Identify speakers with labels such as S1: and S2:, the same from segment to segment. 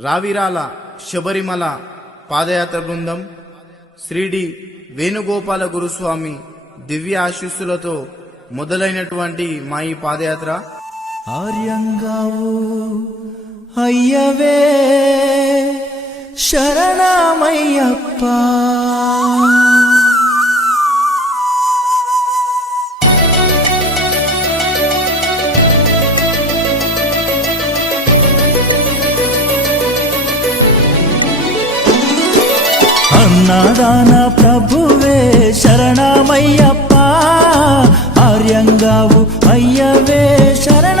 S1: రావిరాల శబరిమల పాదయాత్ర బృందం శ్రీడి వేణుగోపాల గురుస్వామి దివ్య ఆశీస్సులతో మొదలైనటువంటి మా ఈ పాదయాత్ర.
S2: ఆర్యంగావు అయ్యవే శరణమయ్యప్ప. అన్నదాన ప్రభువే శరణమయ్యప్ప. ఆర్యంగావు అయ్యవే శరణ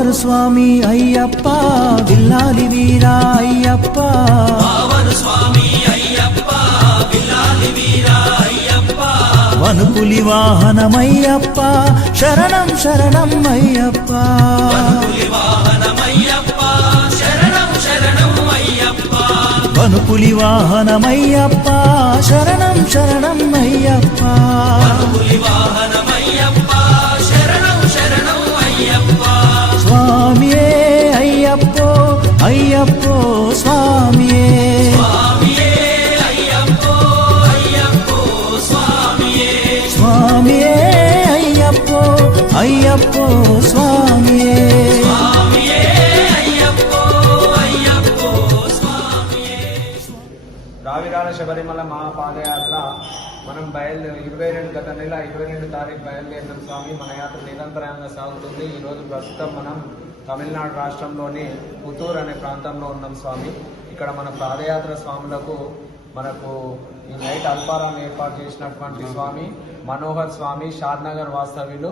S2: వావరు స్వామి అయ్యప్ప విల్లాలి వీరా అయ్యప్ప. వనుపులి వాహనమయ్యప్ప శరణం శరణం అయ్యప్ప. వనుపులి వాహనమయ్యప్ప శరణం శరణం అయ్యప్ప. స్వామియే
S3: రావిరాల శబరిమల మహాపాదయాత్ర మనం బయలు ఇరవై రెండు గత నెల ఇరవై రెండు తారీఖు బయలుదేరిన స్వామి మన యాత్ర నిరంతరంగా సాగుతుంది. ఈరోజు ప్రస్తుతం మనం తమిళనాడు రాష్ట్రంలోని పుత్తూరు అనే ప్రాంతంలో ఉన్నాం స్వామి. ఇక్కడ మన పాదయాత్ర స్వాములకు మనకు ఈ నైట్ అల్పారాం ఏర్పాటు చేసినటువంటి స్వామి మనోహర్ స్వామి షాద్నగర్ వాస్తవ్యులు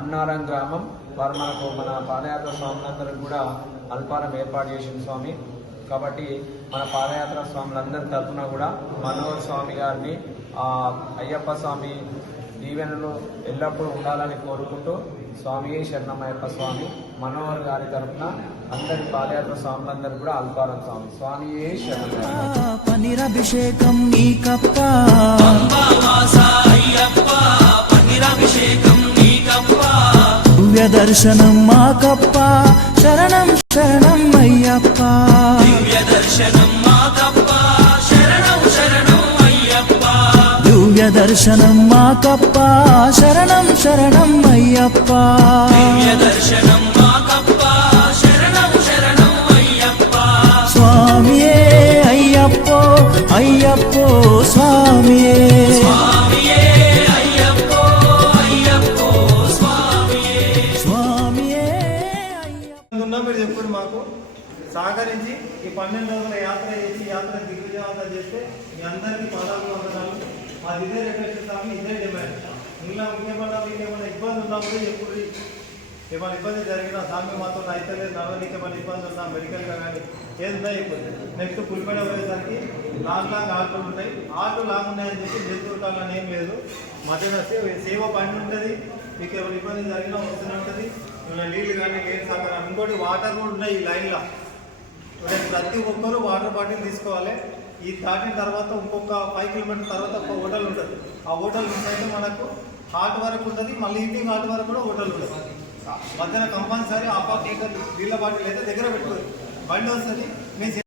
S3: అన్నారం గ్రామం. వారు మనకు మన పాదయాత్ర స్వాములందరికీ కూడా అల్పారం ఏర్పాటు చేసిన స్వామి. కాబట్టి మన పాదయాత్ర స్వాములందరి తరఫున కూడా మనోహర్ స్వామి గారిని అయ్యప్ప స్వామి దీవెనలు ఎల్లప్పుడూ ఉండాలని కోరుకుంటూ స్వామి శరణమయ్యప్ప స్వామి మనోహర్ గారి తరఫున అందరి పాదయాత్ర స్వాములందరూ కూడా అల్పారం స్వామి స్వామియే శరణమయ్యప్ప.
S2: పనిరభిషేకం నీకప్ప దివ్య దర్శనం మాకప్ప శరణం శరణం అయ్యప్ప. దివ్య దర్శనం మాకప్ప. శరణం శరణం అయ్యప్ప.
S4: సహకరించి ఈ పన్నెండు రోజుల యాత్ర చేసి యాత్ర దిగ్విజయవంతం చేస్తే మీ అందరికీ పాదాలు వందనాలు మాది ఇదే రిక్వెస్ట్ స్వామి ఇదే డిమాండ్. ఇంకా ఇంకేమన్నా మీకు ఏమైనా ఇబ్బంది ఉన్నా కూడా ఎప్పుడు ఏమైనా ఇబ్బంది జరిగినా స్వామి మాతో అయితే లేదు నడవడానికి ఏమైనా ఇబ్బంది ఉన్నా మెడికల్గా కానీ ఏది ఉన్నా నెక్స్ట్ పులిపేట పోయేసరికి లాంగ్ లాంగ్ ఆటోలు ఉంటాయి. ఆటో లాంగ్ ఉన్నాయని చెప్పి జంతువుకాలని ఏం లేదు. మధ్యన సేవ- సేవ బండి ఉంటుంది. మీకు ఏమైనా ఇబ్బంది జరిగినా వస్తూనే ఉంటుంది. నీళ్ళు కానీ ఏం సహకారం ఇంకోటి వాటర్ కూడా ఉన్నాయి ఈ లైన్లో ప్రతి ఒక్కరూ వాటర్ బాటిల్ తీసుకోవాలి. ఈ దాటిన తర్వాత ఇంకొక ఫైవ్ కిలోమీటర్ తర్వాత ఒక హోటల్ ఉంటుంది. ఆ హోటల్ నుంచి అయితే మనకు హాట్ వరకు ఉంటుంది మళ్ళీ ఈవినింగ్ హాట్ వరకు కూడా హోటల్ ఉంటుంది. మధ్యాహ్నం కంపల్సరీ ఆ పాటు నీళ్ళ బాటిల్ అయితే దగ్గర పెట్టుకోరు బండి వస్తుంది మీ